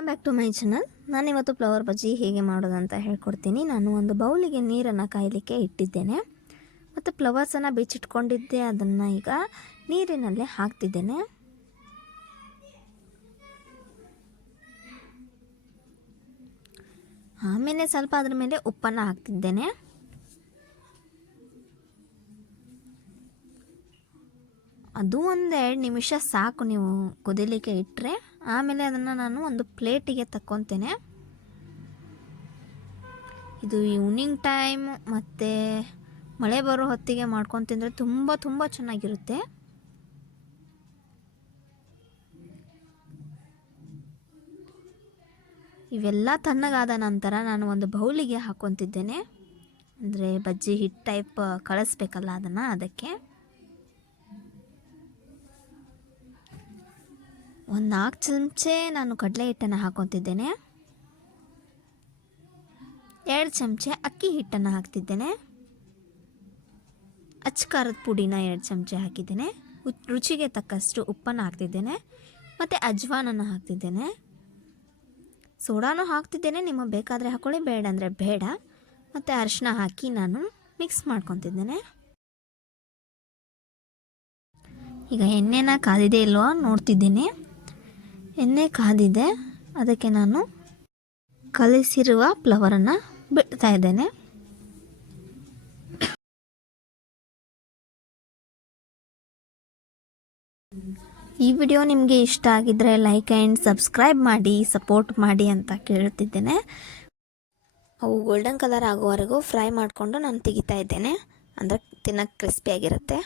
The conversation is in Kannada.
Welcome back to my channel ನಾನಿವತ್ತು ಫ್ಲವರ್ ಬಜ್ಜಿ ಹೇಗೆ ಮಾಡೋದಂತ ಹೇಳ್ಕೊಡ್ತೀನಿ. ನಾನು ಒಂದು ಬೌಲಿಗೆ ನೀರನ್ನು ಕಾಯಲಿಕ್ಕೆ ಇಟ್ಟಿದ್ದೇನೆ. ಮತ್ತು ಫ್ಲವರ್ಸನ್ನು ಬಿಚ್ಚಿಟ್ಕೊಂಡಿದ್ದೆ, ಅದನ್ನು ಈಗ ನೀರಿನಲ್ಲೇ ಹಾಕ್ತಿದ್ದೇನೆ. ಆಮೇಲೆ ಸ್ವಲ್ಪ ಅದ್ರ ಮೇಲೆ ಉಪ್ಪನ್ನು ಹಾಕ್ತಿದ್ದೇನೆ. ಅದು ಒಂದು ಎರಡು ನಿಮಿಷ ಸಾಕು ನೀವು ಕುದಿಲಿಕ್ಕೆ ಇಟ್ಟರೆ ಆಮೇಲೆ ಅದನ್ನು ನಾನು ಒಂದು ಪ್ಲೇಟಿಗೆ ತಕ್ಕೊತೇನೆ. ಇದು ಈವ್ನಿಂಗ್ ಟೈಮ್ ಮತ್ತು ಮಳೆ ಬರೋ ಹೊತ್ತಿಗೆ ಮಾಡ್ಕೊಂಡು ತಿಂದರೆ ತುಂಬ ತುಂಬ ಚೆನ್ನಾಗಿರುತ್ತೆ. ಇವೆಲ್ಲ ತಣ್ಣಗಾದ ನಂತರ ನಾನು ಒಂದು ಬೌಲಿಗೆ ಹಾಕ್ಕೊತಿದ್ದೇನೆ ಅಂದರೆ ಬಜ್ಜಿ ಹಿಟ್ಟು ಟೈಪ್ ಕಳಿಸ್ಬೇಕಲ್ಲ ಅದನ್ನು ಅದಕ್ಕೆ. ಒಂದು ನಾಲ್ಕು ಚಮಚೆ ನಾನು ಕಡಲೆ ಹಿಟ್ಟನ್ನು ಹಾಕೊತಿದ್ದೇನೆ. ಎರಡು ಚಮಚೆ ಅಕ್ಕಿ ಹಿಟ್ಟನ್ನು ಹಾಕ್ತಿದ್ದೇನೆ. ಅಚ್ಚಕಾರದ ಪುಡಿನ ಎರಡು ಚಮಚೆ ಹಾಕಿದ್ದೇನೆ. ರುಚಿಗೆ ತಕ್ಕಷ್ಟು ಉಪ್ಪನ್ನು ಹಾಕ್ತಿದ್ದೇನೆ. ಮತ್ತು ಅಜ್ವಾನನ್ನು ಹಾಕ್ತಿದ್ದೇನೆ. ಸೋಡಾನು ಹಾಕ್ತಿದ್ದೇನೆ ನಿಮಗೆ ಬೇಕಾದರೆ ಹಾಕೊಳ್ಳಿ, ಬೇಡ ಅಂದರೆ ಬೇಡ. ಮತ್ತು ಅರಿಶಿನ ಹಾಕಿ ನಾನು ಮಿಕ್ಸ್ ಮಾಡ್ಕೊತಿದ್ದೇನೆ. ಈಗ ಎಣ್ಣೆನ ಕಾದಿದೆ ಇಲ್ವೋ, ನೋಡ್ತಿದ್ದೀನಿ. ಎಣ್ಣೆ ಕಾದಿದೆ. ಅದಕ್ಕೆ ನಾನು ಕಲಿಸಿರುವ ಫ್ಲವರನ್ನು ಬಿಡ್ತಾ ಇದ್ದೇನೆ. ಈ ವಿಡಿಯೋ ನಿಮಗೆ ಇಷ್ಟ ಆಗಿದ್ದರೆ ಲೈಕ್ ಆ್ಯಂಡ್ ಸಬ್ಸ್ಕ್ರೈಬ್ ಮಾಡಿ, ಸಪೋರ್ಟ್ ಮಾಡಿ ಅಂತ ಕೇಳ್ತಿದ್ದೇನೆ. ಅವು ಗೋಲ್ಡನ್ ಕಲರ್ ಆಗೋವರೆಗೂ ಫ್ರೈ ಮಾಡಿಕೊಂಡು ನಾನು ತೆಗಿತಾ ಇದ್ದೇನೆ. ಅಂದರೆ ತಿನ್ನೋಕ್ಕೆ ಕ್ರಿಸ್ಪಿಯಾಗಿರುತ್ತೆ